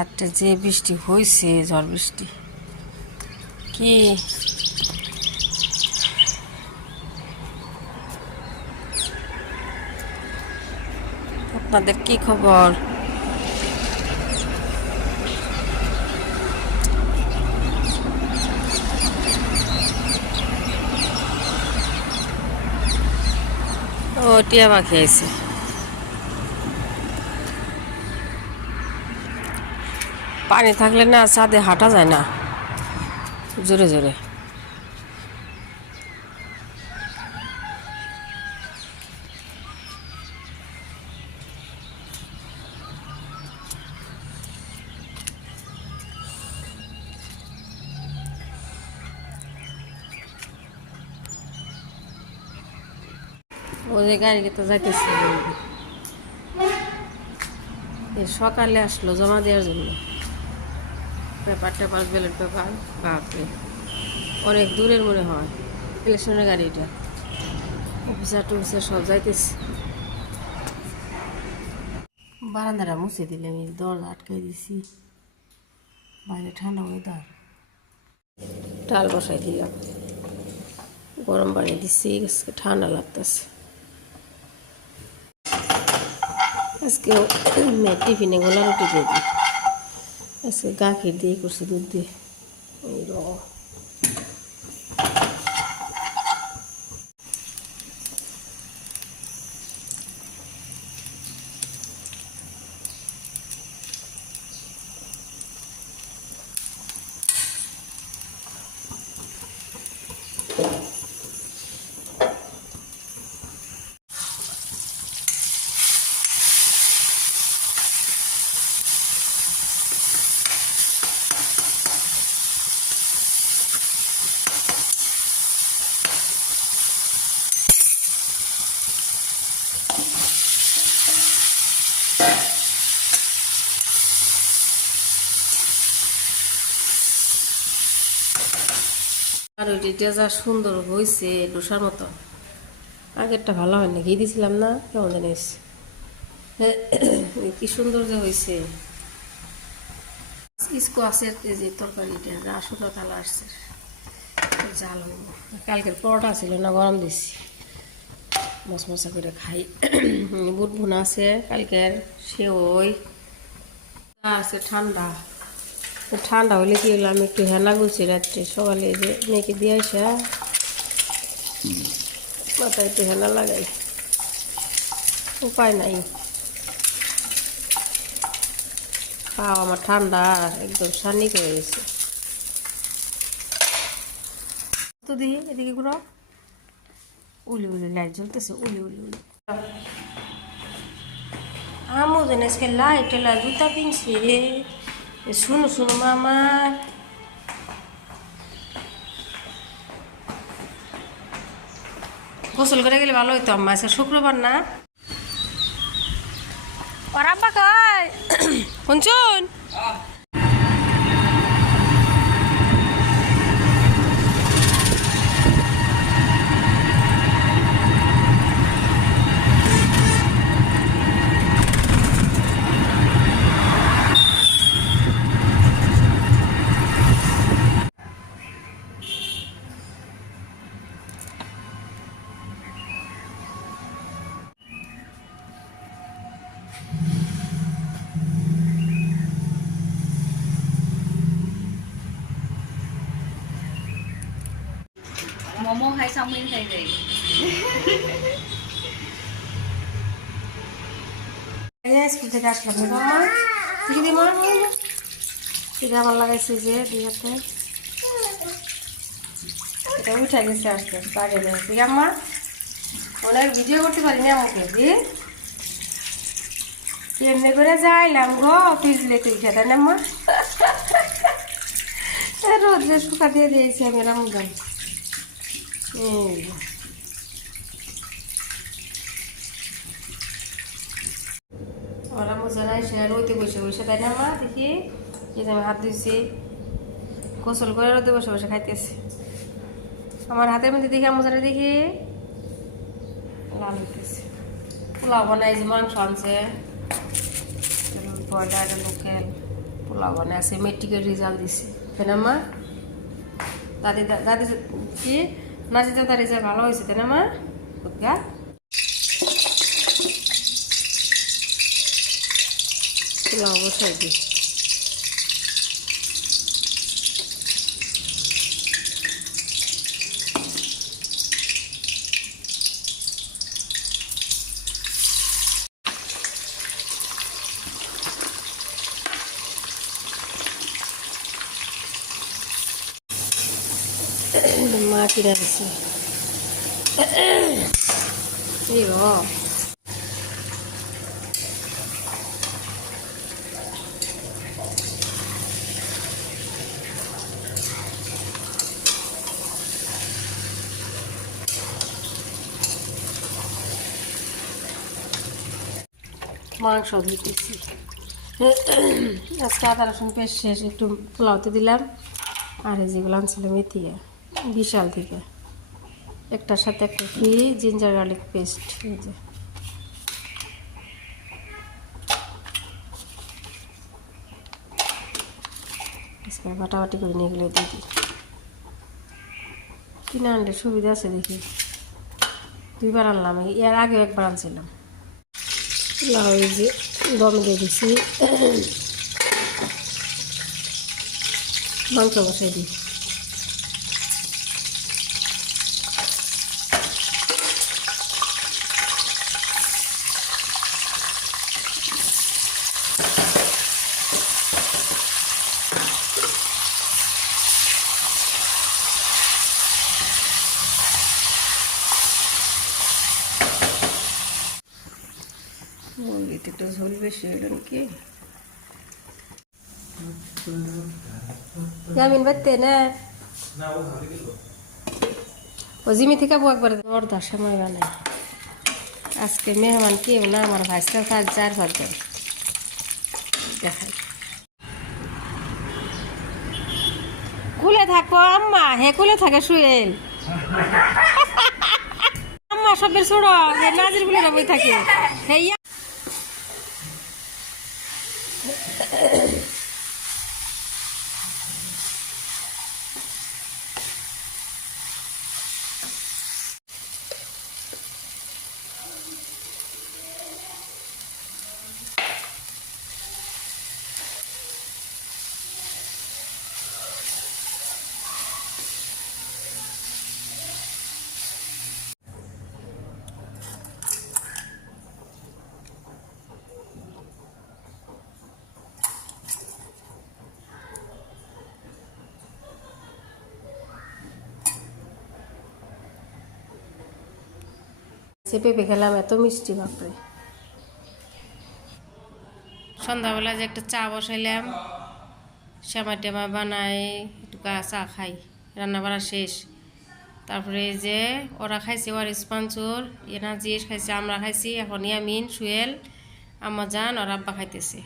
রাত্রে যে বৃষ্টি হয়েছে, ঝড় বৃষ্টি কি আপনাদের কি খবর? ও টিয়া পাখি আইছে। পানি থাকলে না ছাদে হাঁটা যায় না জোরে জোরে। ওদের গাড়িকে তো যাইতেছে, সকালে আসলো জমা দেওয়ার জন্য পেপার টেপার, ব্যালট পেপার। বাপরে, অনেক দূরের মনে হয় ইলেকশনের গাড়িটা। অফিসার টফিসার সব যাইতেছে। বারান্দাটা মুছে দিলে, আমি দরজা আটকাই দিছি, বাইরে ঠান্ডা ওয়েদার। ডাল বসাই দিলাম, গরম পানি দিচ্ছি, আজকে ঠান্ডা লাগতেছে। আজকে টিফিনে গোলা রুটি দিয়ে দিই, আজকে গাখির দিয়ে করছি, দুধ দিয়ে। এই আর ওইটা যা সুন্দর হয়েছে ডোসার মতো। আগেরটা ভালো হয় না, ঘি দিয়েছিলাম না, কেমন জানিস কি সুন্দর যে হয়েছে। স্কোয়াশের যে তরকারিটা যা সুন্দর কালার আসছে, জাল হইব। কালকের পরোটা ছিল না, গরম দিছি, মশমশা করে খাই। বুট ভুনা আছে কালকের, সেওই আছে। ঠান্ডা ঠান্ডা হলে কি হলো, আমি একটু হেনা গুলছি রাত্রে, সকালে যে মেয়েকে দিয়ে আসা মাথায় একটু হেনা লাগাই, উপায় নাই। পাও আমার ঠান্ডা একদম সানিক হয়ে গেছে। তো দিই এদিকে ঘুরো, উলি উলি লাইট জ্বলতেছে, উলি উলি উলি। আমও যেন আজকে লাইট এলা জুতা পিনছি রে। শুনো শুনো মামা, গোসল করে গেলে ভালো হইতো। আম্মা আজকে শুক্রবার না, ওর আব্বা কয় শুনছুন। মোমো খাই, চাউমিন খাই যাই। স্কুল থেকে আসলাম মামা, দিদি মা দিদি আমার লাগাইছে যে দুই হাতে, এটা উঠে গেছে আসতে বাইরে যাচ্ছে। আম্মা অনেক ভিডিও করতে পারি না আমাকে দিয়ে এমনি করে যাইলাম গো, পিছলে তুই খেতে না মা। রোদ্রে শুকা দিয়ে দিয়েছি আমি রামগান। ওরা মজারাই সে রোদে বসে বসে, তাই না মা? দেখি এই যে আমি হাত ধুইছি, গোসল করে রোদে বসে বসে খাইতেছি। আমার হাতের মধ্যে দেখি মজারা দেখি লাল হইতেছে। পোলাও বানাই, যে মাংস আনছে, ব্রয়লার লোকেল, পোলাও বানায় আছে, মেট্রিকের রেজাল্ট দিছে, তাই না মা? দাদি দাদি কি নাজিদা তার রেজাল্ট ভালো হয়েছে, তাই না মা? বুঝগা পোলাও বসাই দিই। মা কিনে দিছে মাংস ধুইতেছি আজকে আদা রসুন পেস্ট শেষ, একটু পোলাওতে দিলাম। আর এই যেগুলো আনছিল মেথি বিশাল থেকে, একটার সাথে একটা ফ্রি জিঞ্জার গার্লিক পেস্ট, এই যে বাটাবাটি করে নিয়ে গেলে দিয়ে দিই। কিনে আনলে সুবিধা আছে দেখি, 2বার আনলাম, এর আগেও 1বার আনছিলাম। এই যে দম দিয়ে দিছি, মাংস বসাই দিই। মুরগিতে একটু ঝোল বেশি হইল নাকি? জামিন বাড়তে না ও জিমি থেকে একবার অর্ধার সময় বানাই। আজকে মেহমান কেউ না, আমার ভাইসটা 4-5 জন দেখাই। কুলে থাকো আম্মা, হে কুলে থাকে সুয়েল আম্মা সবের ছোড়ো নাজির কুলে বই থাকে হেইয়া। সে পেঁপে খেলাম, এত মিষ্টি বাপরে। সন্ধ্যাবেলা যে একটা চা বসাইলাম, শ্যামা টেমা বানাই, একটু চা খাই, রান্না বাড়া শেষ। তারপরে এই যে ওরা খাইছে ওয়ারিস পাঞ্চুর, এনা জিস খাইছে, আমরা খাইছি, এখন ইয়ামিন সুয়েল আম্মা জান ওর আব্বা খাইতেছে।